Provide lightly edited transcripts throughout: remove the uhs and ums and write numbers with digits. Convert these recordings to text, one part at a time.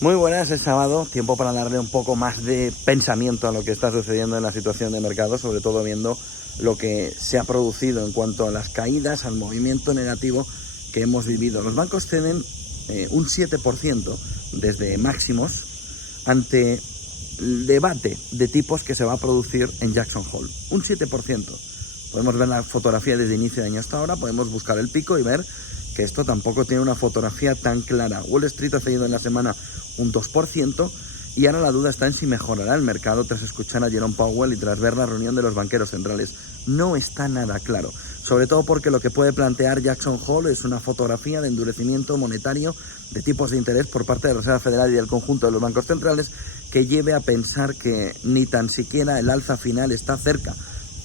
Muy buenas, es sábado, tiempo para darle un poco más de pensamiento a lo que está sucediendo en la situación de mercado, sobre todo viendo lo que se ha producido en cuanto a las caídas, al movimiento negativo que hemos vivido. Los bancos ceden un 7% desde máximos ante el debate de tipos que se va a producir en Jackson Hole. Un 7%. Podemos ver la fotografía desde inicio de año hasta ahora, podemos buscar el pico y ver que esto tampoco tiene una fotografía tan clara. Wall Street ha cedido en la semana un 2% y ahora la duda está en si mejorará el mercado tras escuchar a Jerome Powell y tras ver la reunión de los banqueros centrales. No está nada claro, sobre todo porque lo que puede plantear Jackson Hole es una fotografía de endurecimiento monetario de tipos de interés por parte de la Reserva Federal y del conjunto de los bancos centrales que lleve a pensar que ni tan siquiera el alza final está cerca,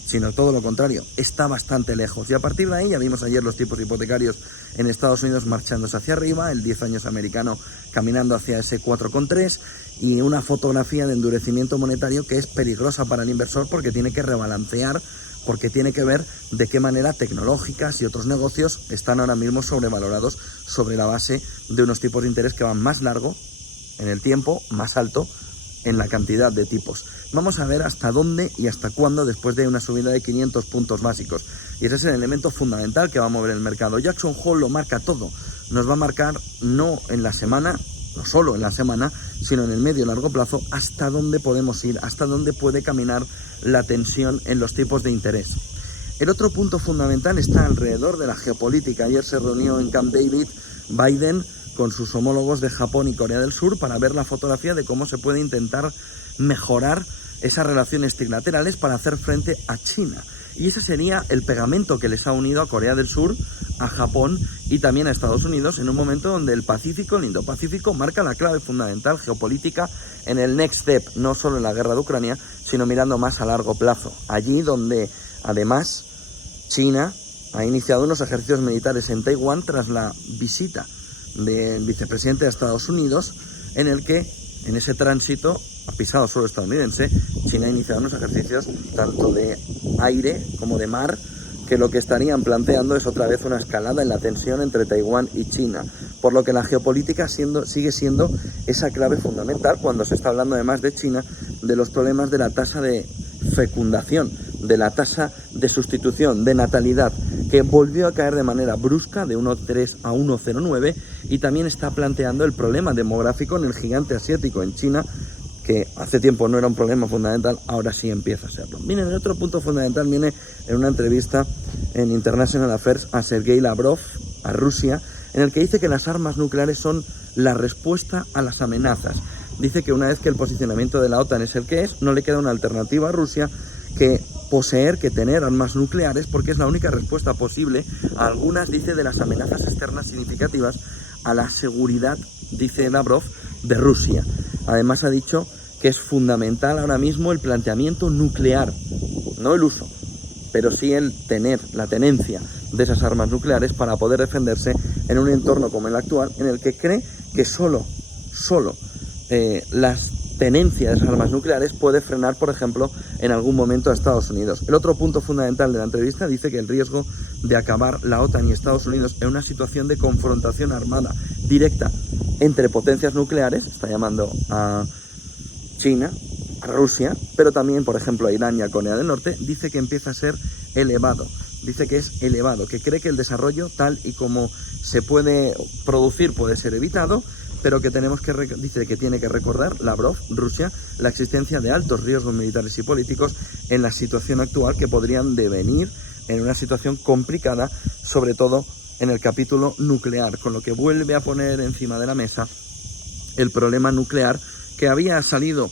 sino todo lo contrario, está bastante lejos. Y a partir de ahí ya vimos ayer los tipos hipotecarios en Estados Unidos marchándose hacia arriba, el 10 años americano caminando hacia ese 4,3 y una fotografía de endurecimiento monetario que es peligrosa para el inversor porque tiene que rebalancear, porque tiene que ver de qué manera tecnológicas y otros negocios están ahora mismo sobrevalorados sobre la base de unos tipos de interés que van más largo en el tiempo, más alto en la cantidad de tipos. Vamos a ver hasta dónde y hasta cuándo después de una subida de 500 puntos básicos. Y ese es el elemento fundamental que va a mover el mercado. Jackson Hole lo marca todo. Nos va a marcar no en la semana, no solo en la semana, sino en el medio y largo plazo, hasta dónde podemos ir, hasta dónde puede caminar la tensión en los tipos de interés. El otro punto fundamental está alrededor de la geopolítica. Ayer se reunió en Camp David Biden con sus homólogos de Japón y Corea del Sur para ver la fotografía de cómo se puede intentar mejorar esas relaciones trilaterales para hacer frente a China. Y ese sería el pegamento que les ha unido a Corea del Sur, a Japón y también a Estados Unidos en un momento donde el Pacífico, el Indo-Pacífico, marca la clave fundamental geopolítica en el next step, no solo en la guerra de Ucrania, sino mirando más a largo plazo. Allí donde, además, China ha iniciado unos ejercicios militares en Taiwán tras la visita del vicepresidente de Estados Unidos, en el que en ese tránsito ha pisado suelo estadounidense. China ha iniciado unos ejercicios tanto de aire como de mar, que lo que estarían planteando es otra vez una escalada en la tensión entre Taiwán y China, por lo que la geopolítica sigue siendo esa clave fundamental cuando se está hablando además de China, de los problemas de la tasa de fecundación, de la tasa de sustitución, de natalidad, que volvió a caer de manera brusca de 1,3 a 1,09 y también está planteando el problema demográfico en el gigante asiático, en China, que hace tiempo no era un problema fundamental, ahora sí empieza a serlo. Miren, el otro punto fundamental viene en una entrevista en International Affairs a Sergei Lavrov, a Rusia, en el que dice que las armas nucleares son la respuesta a las amenazas. Dice que una vez que el posicionamiento de la OTAN es el que es, no le queda una alternativa a Rusia que poseer, que tener armas nucleares, porque es la única respuesta posible a algunas, dice, de las amenazas externas significativas a la seguridad, dice Lavrov, de Rusia. Además ha dicho que es fundamental ahora mismo el planteamiento nuclear, no el uso, pero sí el tener, la tenencia de esas armas nucleares para poder defenderse en un entorno como el actual, en el que cree que solo las tenencia de esas armas nucleares puede frenar, por ejemplo, en algún momento a Estados Unidos. El otro punto fundamental de la entrevista dice que el riesgo de acabar la OTAN y Estados Unidos en una situación de confrontación armada directa entre potencias nucleares, está llamando a China, a Rusia, pero también, por ejemplo, a Irán y a Corea del Norte, dice que empieza a ser elevado. Dice que es elevado, que cree que el desarrollo tal y como se puede producir puede ser evitado, pero que dice que tiene que recordar, Lavrov, Rusia, la existencia de altos riesgos militares y políticos en la situación actual que podrían devenir en una situación complicada, sobre todo en el capítulo nuclear, con lo que vuelve a poner encima de la mesa el problema nuclear que había salido,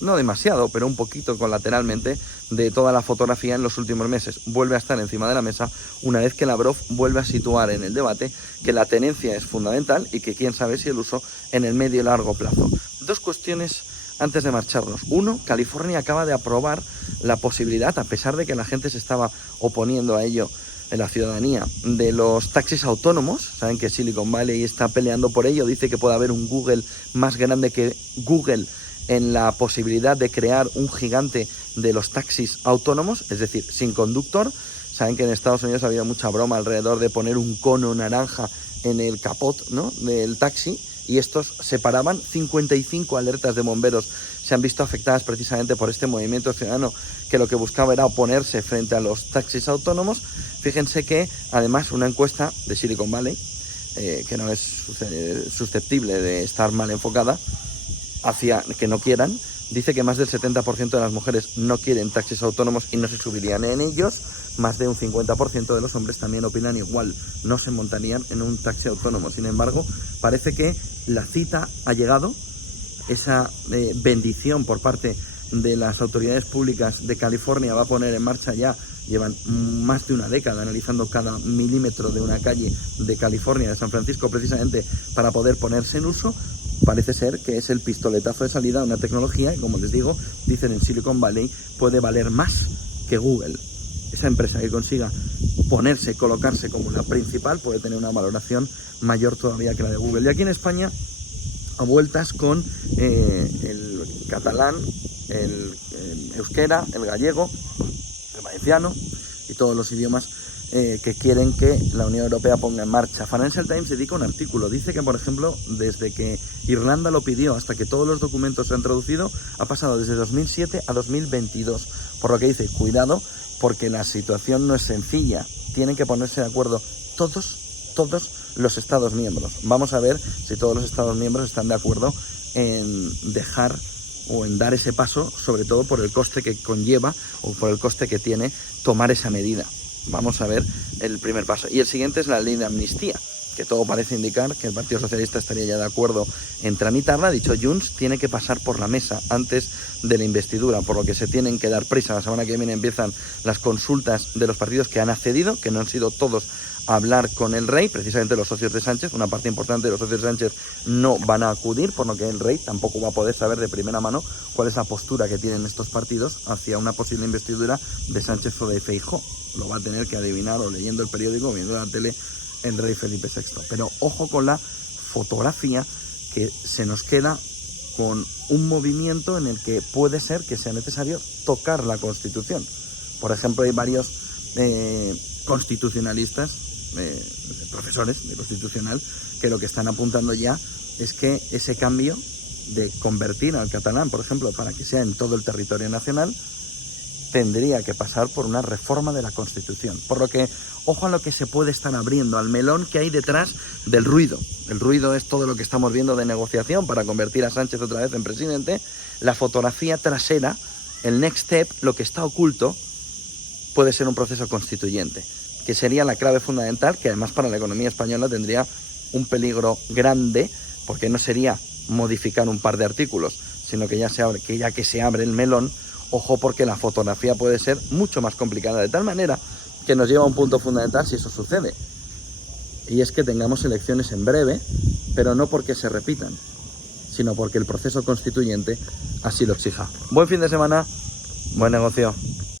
no demasiado, pero un poquito colateralmente, de toda la fotografía en los últimos meses. Vuelve a estar encima de la mesa una vez que Lavrov vuelve a situar en el debate que la tenencia es fundamental y que quién sabe si el uso en el medio y largo plazo. Dos cuestiones antes de marcharnos. Uno, California acaba de aprobar la posibilidad, a pesar de que la gente se estaba oponiendo a ello en la ciudadanía, de los taxis autónomos. Saben que Silicon Valley está peleando por ello, dice que puede haber un Google más grande que Google en la posibilidad de crear un gigante de los taxis autónomos, es decir, sin conductor. Saben que en Estados Unidos ha habido mucha broma alrededor de poner un cono naranja en el capot, ¿no?, del taxi, y estos se paraban. 55 alertas de bomberos se han visto afectadas precisamente por este movimiento ciudadano que lo que buscaba era oponerse frente a los taxis autónomos. Fíjense que además una encuesta de Silicon Valley, que no es susceptible de estar mal enfocada hacia que no quieran, dice que más del 70% de las mujeres no quieren taxis autónomos y no se subirían en ellos. Más de un 50% de los hombres también opinan igual, no se montarían en un taxi autónomo. Sin embargo, parece que la cita ha llegado, esa bendición por parte de las autoridades públicas de California va a poner en marcha ya. Llevan más de una década analizando cada milímetro de una calle de California, de San Francisco, precisamente para poder ponerse en uso. Parece ser que es el pistoletazo de salida de una tecnología y, como les digo, dicen en Silicon Valley, puede valer más que Google. Esa empresa que consiga colocarse como la principal, puede tener una valoración mayor todavía que la de Google. Y aquí en España, a vueltas con el catalán, el euskera, el gallego, el valenciano y todos los idiomas que quieren que la Unión Europea ponga en marcha. Financial Times dedica un artículo, dice que, por ejemplo, desde que Irlanda lo pidió hasta que todos los documentos se han traducido, ha pasado desde 2007 a 2022, por lo que dice, cuidado, porque la situación no es sencilla, tienen que ponerse de acuerdo todos los Estados miembros. Vamos a ver si todos los Estados miembros están de acuerdo en dejar o en dar ese paso, sobre todo por el coste que conlleva o por el coste que tiene tomar esa medida. Vamos a ver el primer paso. Y el siguiente es la ley de amnistía, que todo parece indicar que el Partido Socialista estaría ya de acuerdo en tramitarla. Dicho Junts, tiene que pasar por la mesa antes de la investidura, por lo que se tienen que dar prisa. La semana que viene empiezan las consultas de los partidos que han accedido, que no han sido todos a hablar con el rey, precisamente los socios de Sánchez. Una parte importante de los socios de Sánchez no van a acudir, por lo que el rey tampoco va a poder saber de primera mano cuál es la postura que tienen estos partidos hacia una posible investidura de Sánchez o de Feijóo. Lo va a tener que adivinar o leyendo el periódico o viendo la tele el rey Felipe VI. Pero ojo con la fotografía, que se nos queda con un movimiento en el que puede ser que sea necesario tocar la Constitución. Por ejemplo, hay varios constitucionalistas, profesores de constitucional, que lo que están apuntando ya es que ese cambio de convertir al catalán, por ejemplo, para que sea en todo el territorio nacional, tendría que pasar por una reforma de la Constitución. Por lo que, ojo a lo que se puede estar abriendo, al melón que hay detrás del ruido. El ruido es todo lo que estamos viendo de negociación para convertir a Sánchez otra vez en presidente. La fotografía trasera, el next step, lo que está oculto, puede ser un proceso constituyente, que sería la clave fundamental, que además para la economía española tendría un peligro grande, porque no sería modificar un par de artículos, sino que ya que se abre el melón. Ojo, porque la fotografía puede ser mucho más complicada, de tal manera que nos lleva a un punto fundamental si eso sucede. Y es que tengamos elecciones en breve, pero no porque se repitan, sino porque el proceso constituyente así lo exija. Buen fin de semana, buen negocio.